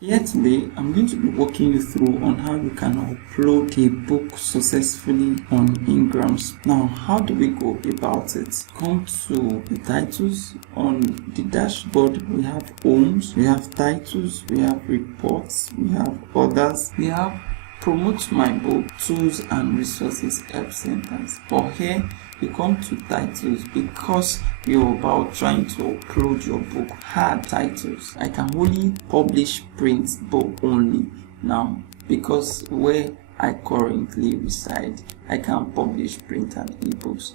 Here today, I'm going to be walking you through on how you can upload a book successfully on Ingrams. Now, how do we go about it? Come to the titles. On the dashboard, we have homes, we have titles, we have reports, we have others, we have promote my book, tools and resources, help centers. But here you come to titles because you're about trying to upload your book. Hard titles. I can only publish print book only now because where I currently reside, I can publish print and ebooks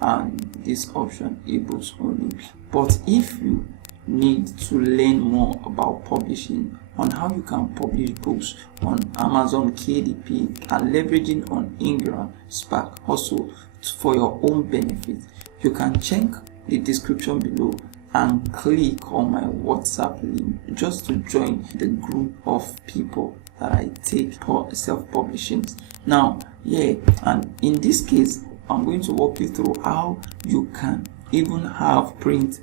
and this option ebooks only. But if you need to learn more about publishing, on how you can publish books on Amazon KDP and leveraging on IngramSpark also for your own benefit, you can check the description below and click on my WhatsApp link just to join the group of people that I take for self-publishing. Now, and in this case, I'm going to walk you through how you can even have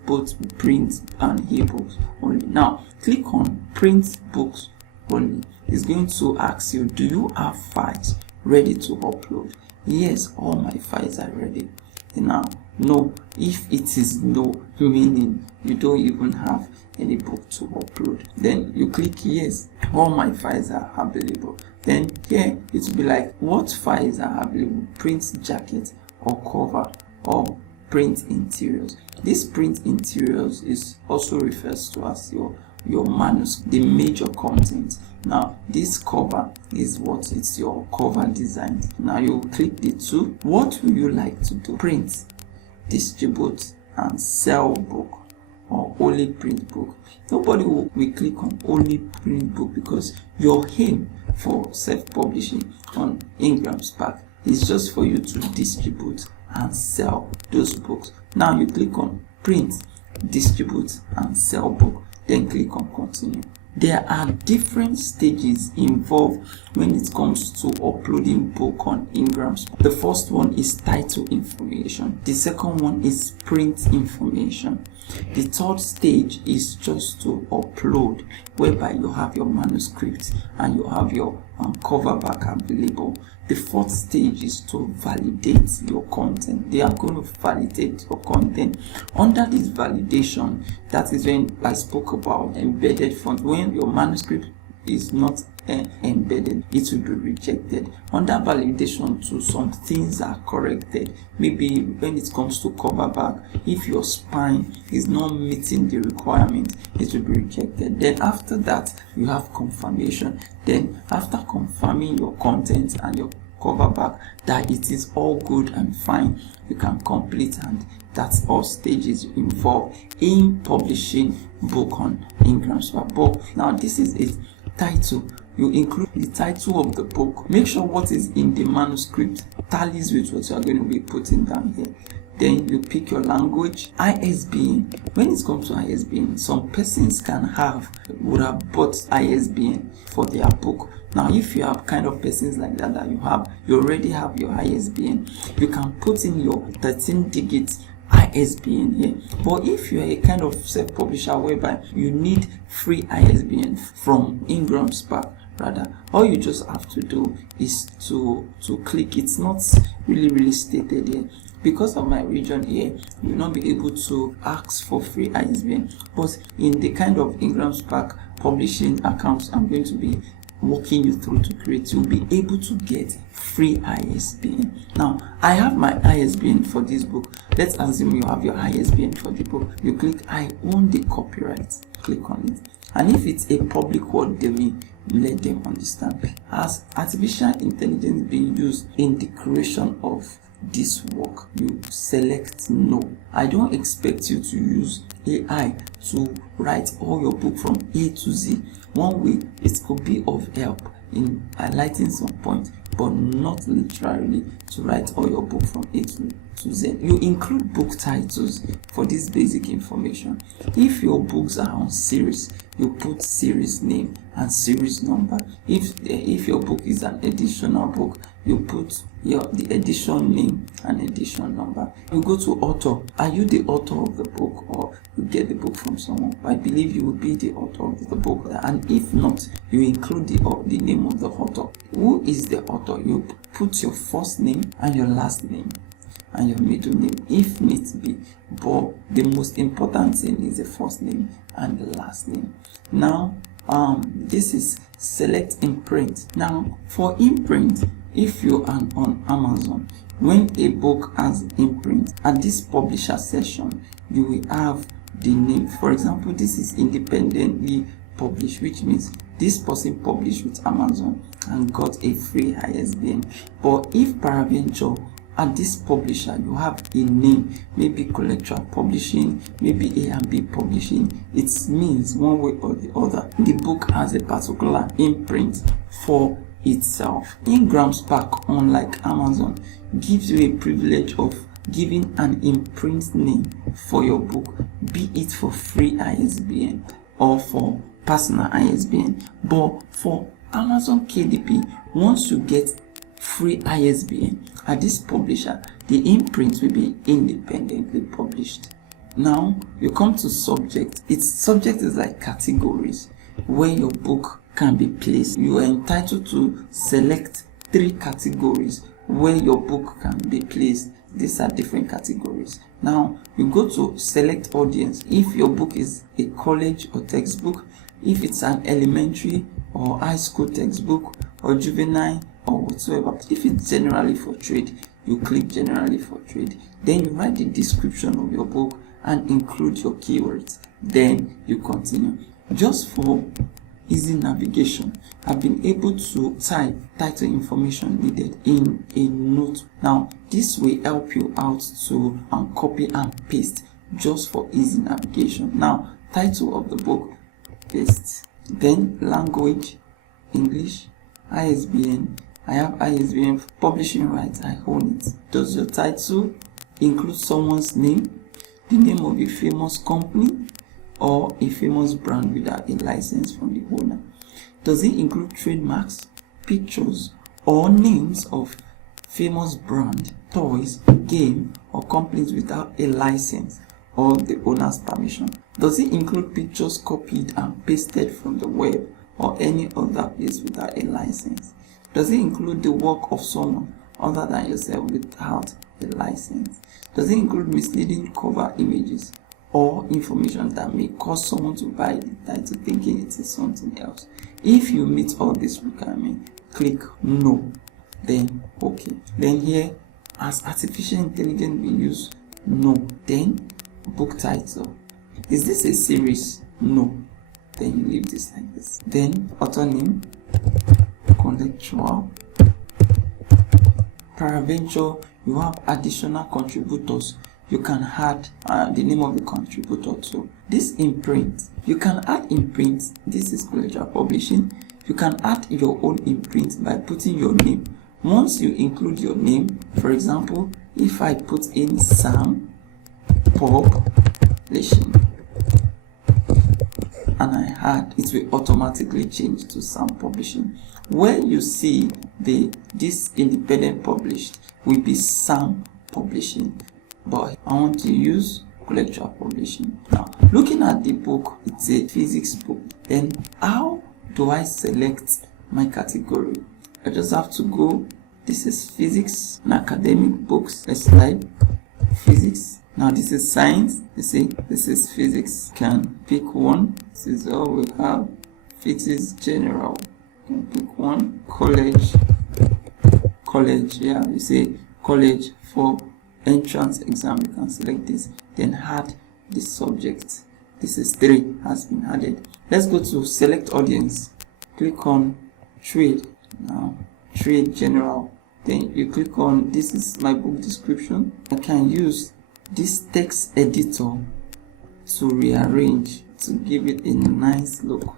both print and ebooks only. Now, click on print books only. It's going to ask you, do you have files ready to upload? Yes, all my files are ready. Now, no. If it is no, meaning you don't even have any book to upload, then you click yes, all my files are available. Then here it will be like, what files are available? Print jacket or cover or print interiors. This print interiors is also refers to as your manuscript, the major content. Now this cover is what it's your cover design. Now you click the two. What will you like to do? Print, distribute and sell book or only print book. Nobody will click on only print book because your aim for self-publishing on IngramSpark is just for you to distribute and sell those books. Now you click on print, distribute and sell book, then click on continue. There are different stages involved when it comes to uploading book on IngramSpark. The first one is title information. The second one is print information. The third stage is just to upload, whereby you have your manuscript and you have your cover back available. The fourth stage is to validate your content. They are going to validate your content. Under this validation, that is when I spoke about embedded font. When your manuscript is not embedded, it will be rejected. Under validation too, some things are corrected. Maybe when it comes to cover back, if your spine is not meeting the requirement, it will be rejected. Then after that, you have confirmation. Then after confirming your content and your cover back that it is all good and fine, you can complete, and that's all stages involved in publishing book on IngramSpark. But now this is it. Title. You include the title of the book. Make sure what is in the manuscript tallies with what you are going to be putting down here. Then you pick your language. ISBN. When it comes to ISBN, some persons would have bought ISBN for their book. Now, if you have kind of persons like that you already have your ISBN, you can put in your 13-digit ISBN here. But if you are a kind of self-publisher whereby you need free ISBN from IngramSpark, all you just have to do is to click. It's not really stated here. Because of my region here, you will not be able to ask for free ISBN. But in the kind of IngramSpark publishing accounts I'm going to be walking you through to create, you'll be able to get free ISBN. Now, I have my ISBN for this book. Let's assume you have your ISBN for the book. You click I own the copyright. Click on it. And if it's a public word, they will let them understand. As artificial intelligence being used in the creation of this work, you select no. I don't expect you to use AI to write all your book from A to Z. One way it could be of help in highlighting some point, but not literally to write all your book from A to Z. You include book titles for this basic information. If your books are on series, you put series name and series number. If your book is an editional book, you put the edition name and edition number. You go to author. Are you the author of the book, or you get the book from someone? I believe you will be the author of the book, and if not, you include the name of the author. Who is the author? You put your first name and your last name and your middle name if needs be, but the most important thing is the first name and the last name. Now this is select imprint. Now for imprint, if you are on Amazon, when a book has imprint, at this publisher section you will have the name. For example, this is independently published, which means this person published with Amazon and got a free ISBN. But if peradventure at this publisher you have a name, maybe Collector Publishing, maybe A&B Publishing, it means one way or the other the book has a particular imprint for itself. IngramSpark, unlike Amazon, gives you a privilege of giving an imprint name for your book, be it for free ISBN or for personal ISBN. But for Amazon KDP, once you get free ISBN at this publisher, the imprint will be independently published. Now you come to subject. Its subject is like categories where your book can be placed. You are entitled to select 3 categories where your book can be placed. These are different categories. Now you go to select audience. If your book is a college or textbook, if it's an elementary or high school textbook or juvenile or whatsoever, if it's generally for trade, you click generally for trade. Then you write the description of your book and include your keywords. Then you continue. Just for easy navigation, I've been able to type title information needed in a note. Now this will help you out to copy and paste just for easy navigation. Now title of the book, paste. Then language, English. ISBN, I have ISBN. Publishing rights, I own it. Does your title include someone's name, the name of a famous company or a famous brand without a license from the owner? Does it include trademarks, pictures, or names of famous brand, toys, game, or companies without a license or the owner's permission? Does it include pictures copied and pasted from the web or any other place without a license? Does it include the work of someone other than yourself without a license? Does it include misleading cover images or information that may cause someone to buy the title thinking it is something else? If you meet all these requirements, click no, then okay. Then here, as artificial intelligence we use no. Then book title, is this a series? No. Then you leave this like this. Then author name, contextual. Peradventure you have additional contributors, you can add the name of the contributor to this imprint. You can add imprint. This is Collector Publishing. You can add your own imprint by putting your name. Once you include your name, for example, if I put in Sam Publishing and I add, it will automatically change to Sam Publishing. Where you see this independent published will be Sam Publishing, but I want to use Collector Publishing. Now looking at the book, it's a physics book. Then how do I select my category? I just have to go, this is physics and academic books. Let's type physics. Now this is science. You see, this is physics. Can pick one. This is all we have. Physics general. Can pick one. College. Yeah, you see college for entrance exam. You can select this. Then add the subject. This is 3 has been added. Let's go to select audience. Click on trade. Now trade general. Then you click on, this is my book description. I can use this text editor to rearrange to give it a nice look.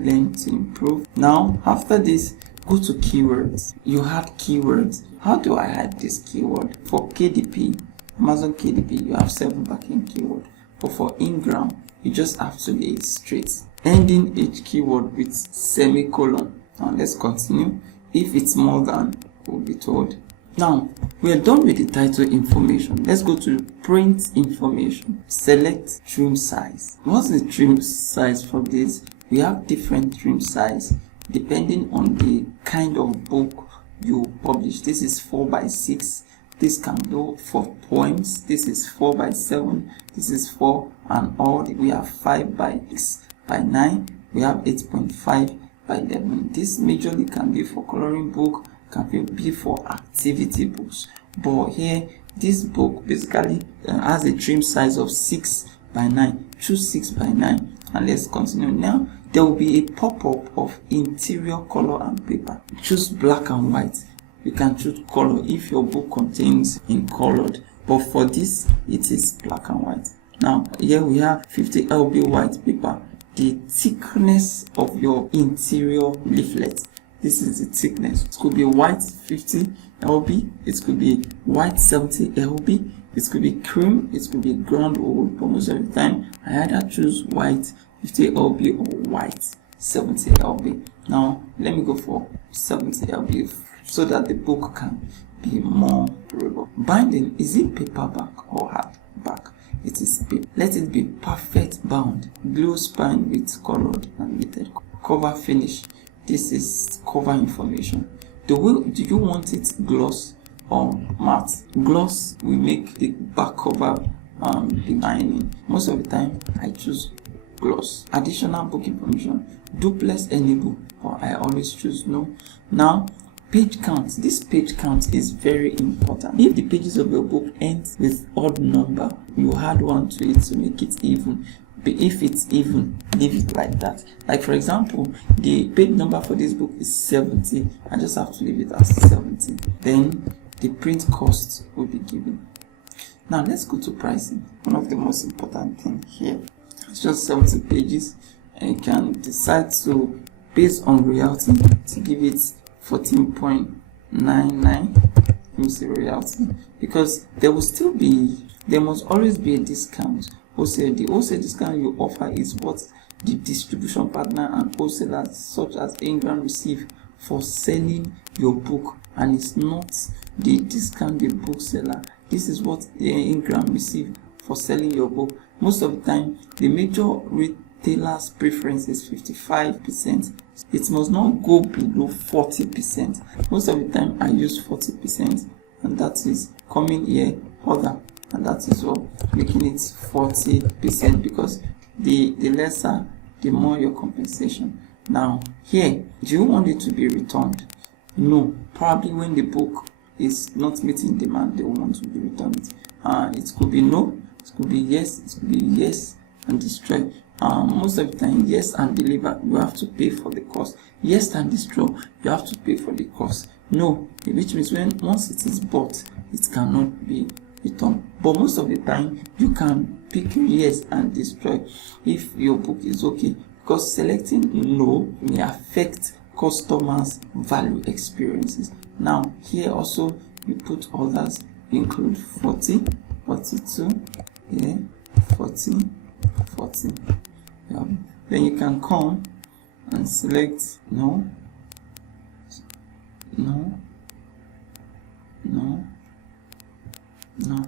Length to improve. Now after this, go to keywords. You have keywords. How do I add this keyword? For KDP, Amazon KDP, you have 7 backing keyword. But for Ingram, you just have to lay it straight, ending each keyword with semicolon. Now let's continue. If it's more than, we'll be told. Now we are done with the title information. Let's go to print information. Select trim size. What's the trim size for this? We have different trim size depending on the kind of book you publish. This is 4x6. This can go for poems. This is 4x7. This is 4, and all we have 5x9. We have 8.5x11. This majorly can be for coloring book, can be for activity books. But here, this book basically has a trim size of 6x9. Choose 6x9, and let's continue. Now there will be a pop-up of interior color and paper. Choose black and white. You can choose color if your book contains in colored, but for this it is black and white. Now here we have 50 lb white paper. The thickness of your interior leaflet, this is the thickness. It could be white 50 lb, it could be white 70 lb, it could be cream, it could be ground old, but most of the time I either choose white 50 lb or white 70 lb. Now let me go for 70 lb so that the book can be more durable. Binding, is it paperback or hardback? It is paper. Let it be perfect bound, glue spine with colored and knitted. Cover finish, this is cover information. Do you want it gloss or matte? Gloss will make the back cover be shining. Most of the time I choose gloss. Additional book information, duplex enable, or I always choose no. Now page count. This page count is very important. If the pages of your book ends with odd number, you add 1 to it to make it even. But if it's even, leave it like that. Like for example, the page number for this book is 70. I just have to leave it as 70. Then the print cost will be given. Now let's go to pricing. One of the most important things here. It's just 70 pages, and you can decide to, based on royalty, to give it 14.99. Let me see royalty, because there must always be a discount. The wholesale discount you offer is what the distribution partner and wholesalers such as Ingram receive for selling your book, and it's not the discount the bookseller. This is what the Ingram receive for selling your book. Most of the time, the major retailer's preference is 55%. It must not go below 40%. Most of the time I use 40%, and that is coming here other, and that is what making it 40%, because the lesser the more your compensation. Now here, do you want it to be returned? No. Probably when the book is not meeting demand, they will want to be returned. It could be no, it could be yes, it could be yes and destroy. Most of the time, yes and deliver, you have to pay for the cost. Yes and destroy, you have to pay for the cost. No, which means once it is bought, it cannot be returned. But most of the time, you can pick yes and destroy if your book is okay, because selecting no may affect customers' value experiences. Now here also you put others, include 40, 42, yeah, 40, 40. Yeah. Then you can come and select no, no, no, no.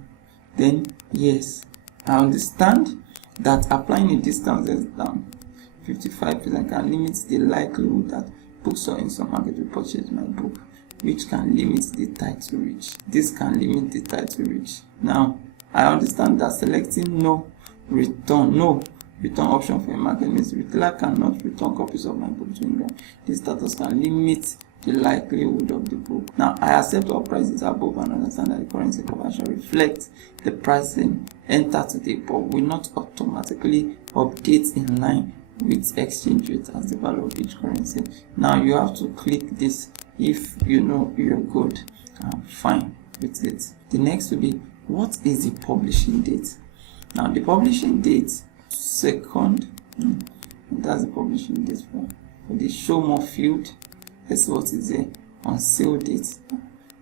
Then yes. I understand that applying a distance is down 55% can limit the likelihood that books or in some market will purchase my book, which can limit the title reach. This can limit the title reach. Now, I understand that selecting no return option for a market means the retailer cannot return copies of my book to Ingram. This status can limit the likelihood of the book. Now, I accept all prices above and understand that the currency cover shall reflect the pricing entered today, but will not automatically update in line with exchange rate as the value of each currency. Now, you have to click this if you know you're good and fine with it. The next will be, what is the publishing date? Now, the publishing date, second, that's the publishing date for the show more field. That's what is there on sale date.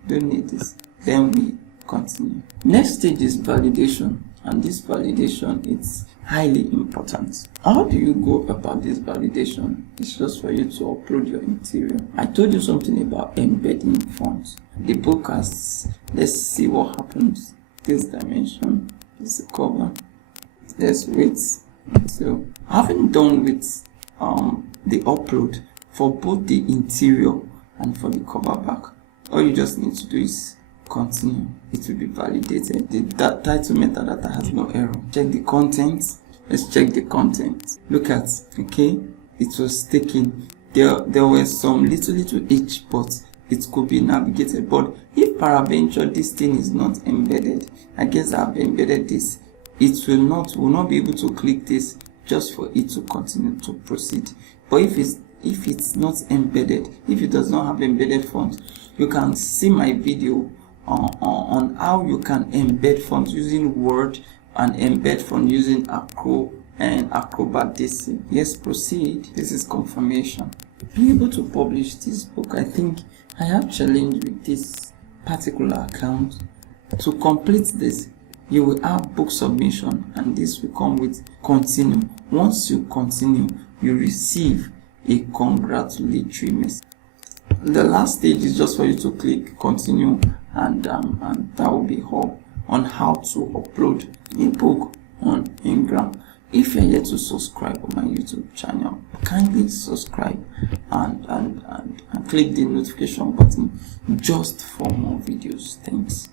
Don't need this. Then we continue. Next stage is validation, and this validation is highly important. How do you go about this validation? It's just for you to upload your interior. I told you something about embedding fonts. The book has, let's see what happens. This dimension is the cover. There's width. So having done with the upload for both the interior and for the cover back, all you just need to do is continue. It will be validated. The title metadata has no error. Check the contents. Let's check the content. Look at, okay, it was taken. There were some little itch, but it could be navigated. But if peradventure this thing is not embedded, I guess I've embedded this, it will not be able to click this just for it to continue to proceed. But if it's not embedded, if it does not have embedded font, you can see my video on how you can embed fonts using Word and embed font using Acrobat DC. Yes, proceed. This is confirmation. Be able to publish this book. I think I have challenge with this particular account. To complete this, you will have book submission, and this will come with continue. Once you continue, you receive a congratulatory message. The last stage is just for you to click continue, and that will be all on how to upload a book on Ingram. If you're yet to subscribe on my YouTube channel, kindly subscribe and click the notification button just for more videos. Thanks.